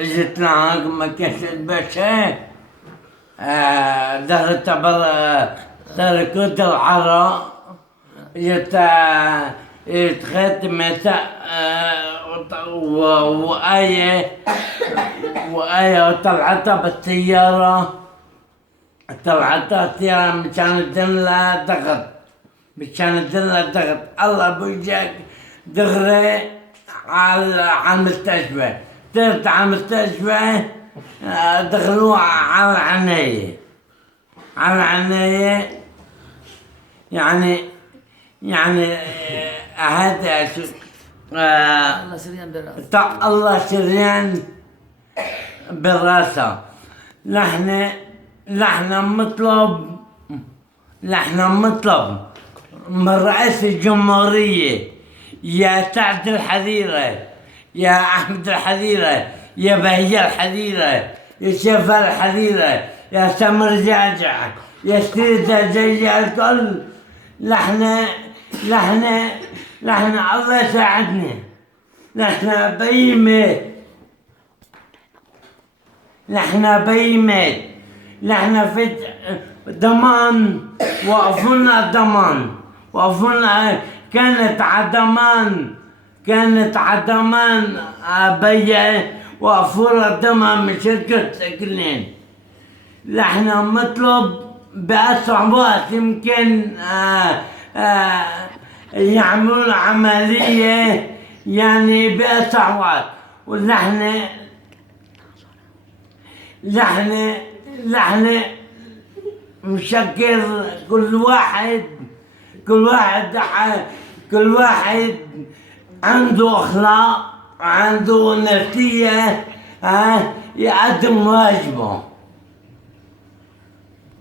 جيت لها ما كانش الباشا دخلت برا تركت العراء جت ختمت وآية طلعتها بالسيارة طلعتها السيارة مشان تدلها ضغط مشان تدلها ضغط الله بيجاك دغري على المستشفى طلعت على المستشفى دخلوها على العناية يعني هذا الله سريان بالراس الله سريان بالراسة نحن مطلب من رئيس الجمهورية يا سعد الحريرة يا أحمد الحريرة يا بهية الحريرة يا شفا الحريرة يا سمر جعجع يا سيدة زي الكل نحن الله يساعدنا نحن بيمت نحن في ضمان وقفونا كانت عدمان بيا وقفونا ضمان من شركة سكنين نحن مطلب بأسرع وقت يمكن يعملون عملية يعني بأسرع وقت ونحن مشكر كل واحد عنده أخلاق عنده نفسية يقدم واجبه